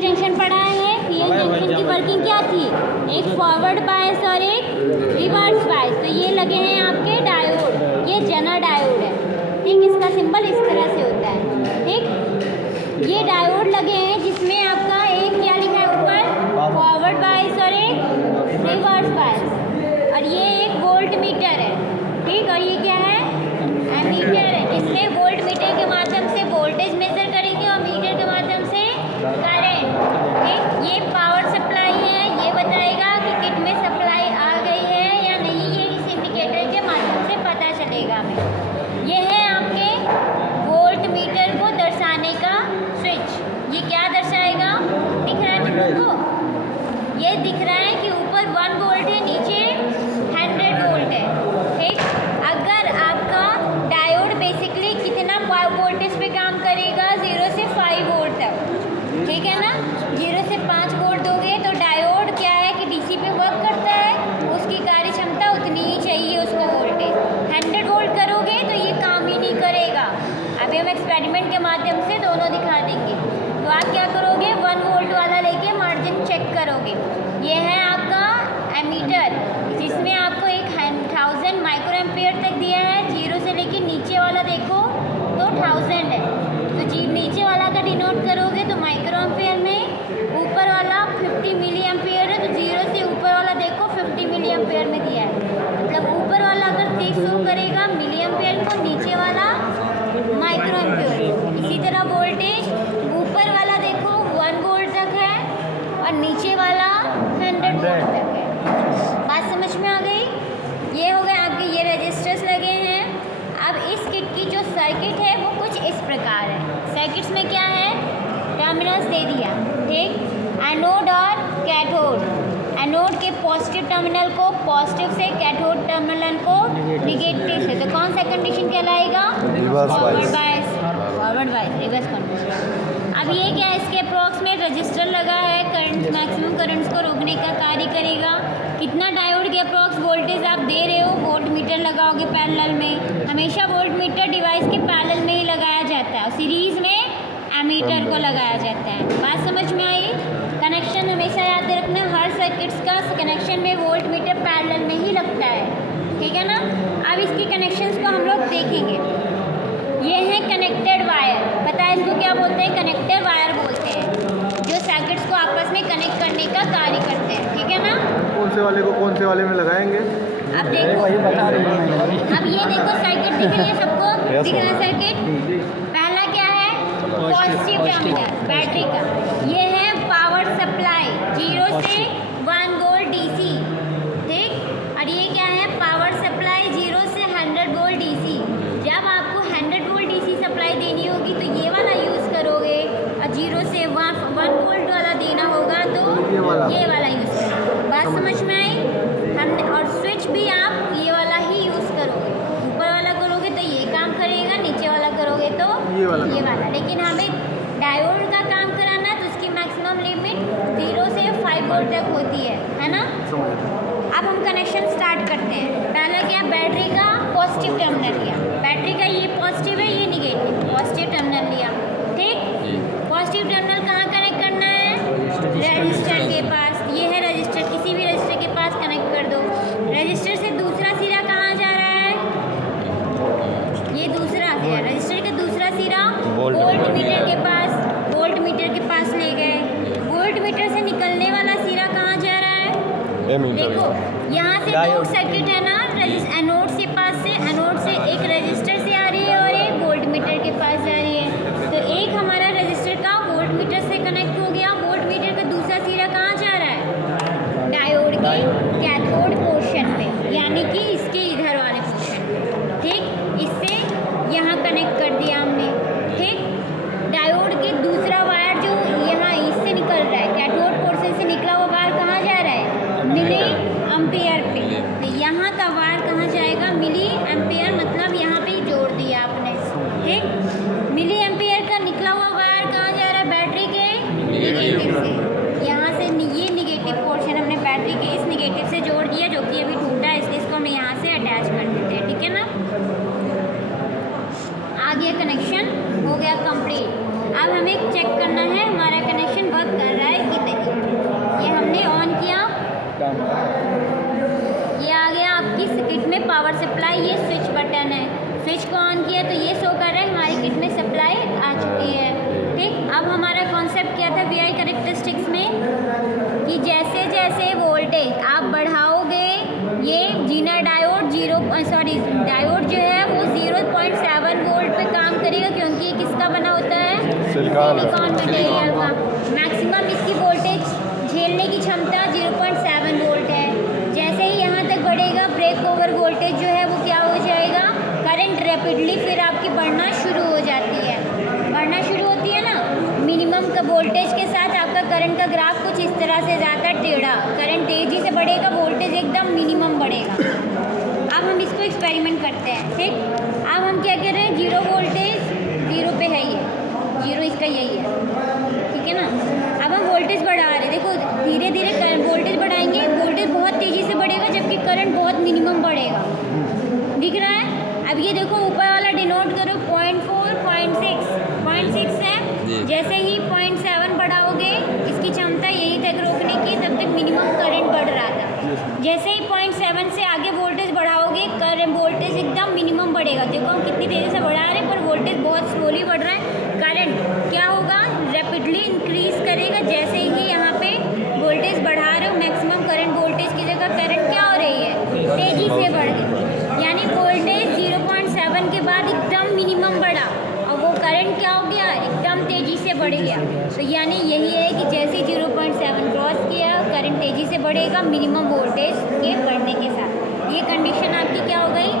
PN junction पढ़ा है। PN junction की वर्किंग क्या थी, एक फॉरवर्ड बायस और एक रिवर्स बायस। तो ये लगे हैं आपके डायोड, ये जेनर डायोड है, ठीक। इसका सिंबल इस तरह से होता है, ठीक। ये डायोड लगे हैं जिसमें आपका एक क्या लिखा है ऊपर, फॉरवर्ड बायस और एक रिवर्स बायस, और ये एक वोल्ट मीटर है, ठीक। और ये क्या है, एमीटर है, जिसमें वोल्ट मीटर के माध्यम से वोल्टेज मेजर करेंगे और मीटर के माध्यम से करंट, ठीक। ये पावर सप्लाई है, ये बताएगा कि किट में सप्लाई आ गई है या नहीं, ये इस इंडिकेटर के माध्यम से पता चलेगा हमें। ये है आपके वोल्ट मीटर को दर्शाने का स्विच। ये क्या दर्शाएगा, दिख रहा है तुमको, ये दिख रहा है कि ऊपर 1 वोल्ट है, नीचे 100 वोल्ट है, ठीक। अगर आपका डायोड बेसिकली कितना वोल्टेज पे काम करेगा, 0 से 5 वोल्ट तक, ठीक है ना। 0 से 5 वोल्ट दोगे तो डायोड क्या है कि डीसी पे वर्क करता है, उसकी कार्य क्षमता उतनी ही चाहिए उसको वोल्टेज। 100 वोल्ट करोगे तो ये काम ही नहीं करेगा। अभी हम एक्सपेरिमेंट के माध्यम से दोनों दिखा देंगे। तो आप क्या करोगे, 1 वोल्ट वाला लेके मार्जिन चेक करोगे। ये है आपका एमीटर, जिसमें आपको एक 1000 माइक्रो एम्पियर तक दिया है। 0 से लेके नीचे वाला देखो तो 1000 है, तो जी नीचे वाला का डिनोट करोगे तो माइक्रो एम्पियर में, ऊपर वाला 50 मिली एम्पियर है, तो 0 से ऊपर वाला देखो 50 मिली एम्पियर में दिया है। मतलब ऊपर वाला अगर 30 शो करेगा मिली एम्पियर को, नीचे वाला माइक्रो एम्पियर। इसी तरह वोल्टेज ऊपर वाला देखो 1 वोल्ट तक है और नीचे वाला 100 वोल्ट तक है। बात समझ में आ गई। ये हो गए आपके, ये रजिस्टर्स लगे हैं। अब इस किट की जो सर्किट है वो कुछ इस प्रकार है। सर्किट्स में क्या है, टर्मिनल्स दे दिया, ठीक। एनोड और कैथोड, एनोड के पॉजिटिव टर्मिनल को पॉजिटिव से, कैथोड टर्मिनल को निगेटिव से। तो कौन सा कंडीशन कहलाएगा, forward bias, forward bias, reverse condition. अब ये क्या है, इसके अप्रॉक्स में रजिस्टर लगा है, करंट मैक्सिमम करंट्स को रोकने का कार्य करेगा। कितना डायोड के अप्रॉक्स वोल्टेज आप दे रहे हो, वोल्ट मीटर लगाओगे पैरेलल में। हमेशा वोल्ट मीटर डिवाइस के पैरेलल में ही लगाया जाता है और सीरीज में एमीटर को लगाया जाता है। बात समझ में आई। कनेक्शन हमेशा याद रखना, हर सर्किट्स का कनेक्शन में वोल्ट मीटर पैरेलल में ही लगता है, ठीक है ना। अब इसकी कनेक्शंस को हम लोग देखेंगे। ये है कनेक्टेड वायर, पता है इसको क्या बोलते हैं, कनेक्टेड वायर बोलते हैं, जो सर्किट्स को आपस में कनेक्ट करने का कार्य करते हैं, ठीक है ना। कौन से वाले को कौन से वाले में लगाएंगे, अब देखो, अब ये देखो सर्किट दिख रही है सबको, दिख रहा है सर्किट। पहला क्या है, पॉजिटिव टर्मिनल बैटरी का, ये है पावर सप्लाई 0 से 1 वोल्ट डीसी, ठीक। और ये क्या है, पावर सप्लाई 0 से 100 वोल्ट डीसी। जब आपको 100 वोल्ट डीसी सप्लाई देनी होगी तो ये वाला यूज़ करोगे, और 0 से 1 वोल्ट वाला देना होगा तो ये वाला यूज़ करोगे। बात समझ में आई। हमने, और स्विच भी आप ये वाला ही यूज़ करोगे। ऊपर वाला करोगे तो ये काम करेगा, नीचे वाला करोगे तो ये वाला। लेकिन हमें डायोड का काम कराना है तो उसकी मैक्सिमम लिमिट 0 से 5 वोल्ट तक होती है ना। अब हम कनेक्शन स्टार्ट करते हैं। पहला क्या, बैटरी का पॉजिटिव टर्मिनल लिया, बैटरी का ये पॉजिटिव है, ये निगेटिव, पॉजिटिव टर्मिनल लिया, ठीक। पॉजिटिव टर्मिनल कहाँ कनेक्ट करना है, रजिस्टर के पास। ये है रजिस्टर, किसी भी रजिस्टर के पास कनेक्ट कर दो। रजिस्टर से दूसरा सिरा कहाँ जा रहा है, ये दूसरा सिरा, रजिस्टर का दूसरा सिरा वोल्ट मीटर के पास, वोल्ट मीटर के पास ले गए। वोल्ट मीटर से निकलने वाला सिरा कहाँ जा रहा है, देखो यहाँ से दो सर्किट है ना, एनोड से पास से, एनोड से एक रजिस्टर से आ रही है और एक वोल्ट मीटर के पास जा रही है। तो एक हमारा रजिस्टर का वोल्ट मीटर से कनेक्ट हो गया। वोल्ट मीटर का दूसरा सिरा कहाँ जा रहा है, डायोड के कैथोड पोर्शन पे, यानी कि इसके इधर वाले पोर्शन, ठीक। इससे यहाँ कनेक्ट कर दिया हमने, ठीक। डायोड के दूसरा वायर जो यहाँ इससे निकल रहा है, कैथोड पोर्शन से निकला हुआ वायर कहाँ जा रहा है, मिली एम्पियर पे। तो यहाँ का वायर कहाँ जाएगा, ये आ गया आपकी किट में पावर सप्लाई, ये स्विच बटन है। स्विच को ऑन किया तो ये शो कर रहा है हमारी किट में सप्लाई आ चुकी है। ठीक, अब हमारा कॉन्सेप्ट क्या था VI कैरेक्टरिस्टिक्स में कि जैसे जैसे वोल्टेज आप बढ़ाओगे ये जीना डायोड डायोड जो है वो 0.7 वोल्ट पे काम करेगा, क्योंकि ये किसका बना होता है? सिलिकॉन मटेरियल का। मैक्सिमम इसकी वोल्टेज झेलने की क्षमता 0.7 वोल्ट है। जैसे ही यहाँ तक बढ़ेगा ब्रेक ओवर वोल्टेज जो है वो क्या हो जाएगा? करंट रैपिडली फिर आपकी बढ़ना शुरू हो जाती है। बढ़ना शुरू होती है ना, मिनिमम का वोल्टेज के साथ आपका करंट का ग्राफ कुछ इस तरह से जाता है टेढ़ा। करंट तेजी से बढ़ेगा, वोल्टेज एकदम मिनिमम बढ़ेगा। अब हम इसको एक्सपेरिमेंट करते हैं। ठीक, अब हम क्या कर रहे हैं? 0 वोल्टेज 0 पे है, ये 0 इसका यही है, ठीक है ना। अब हम वोल्टेज बढ़ा रहे हैं, देखो धीरे धीरे वोल्टेज बढ़ाएंगे, वोल्टेज बहुत तेज़ी से बढ़ेगा जबकि करंट बहुत मिनिमम बढ़ेगा। दिख रहा है? अब ये देखो ऊपर वाला डिनोट करो 0.4, 0.6 है। जैसे ही 0.7 बढ़ाओगे, इसकी क्षमता यहीं तक रोकने की, तब तक मिनिमम करंट बढ़ रहा था। जैसे ही 0.7 से आगे वोल्टेज बढ़ाओगे, करंट वोल्टेज एकदम मिनिमम बढ़ेगा। देखो हम कितनी तेज़ी से बढ़ा रहे हैं पर वोल्टेज बहुत स्लोली बढ़ रहा है। करंट क्या होगा? रैपिडली इंक्रीज करेगा। जैसे ही यहाँ पे वोल्टेज बढ़ा रहे हो, मैक्सिमम करंट वोल्टेज की जगह करंट क्या हो रही है? तेज़ी से बढ़ गई। यानी वोल्टेज 0.7 के बाद एकदम मिनिमम बढ़ा और वो करंट क्या हो गया? एकदम तेज़ी से बढ़ गया। तो यानी यही है कि जैसे 0.7 क्रॉस किया, करंट तेज़ी से बढ़ेगा मिनिमम वोल्टेज के बढ़ने के साथ। ये कंडीशन आपकी क्या हो गई?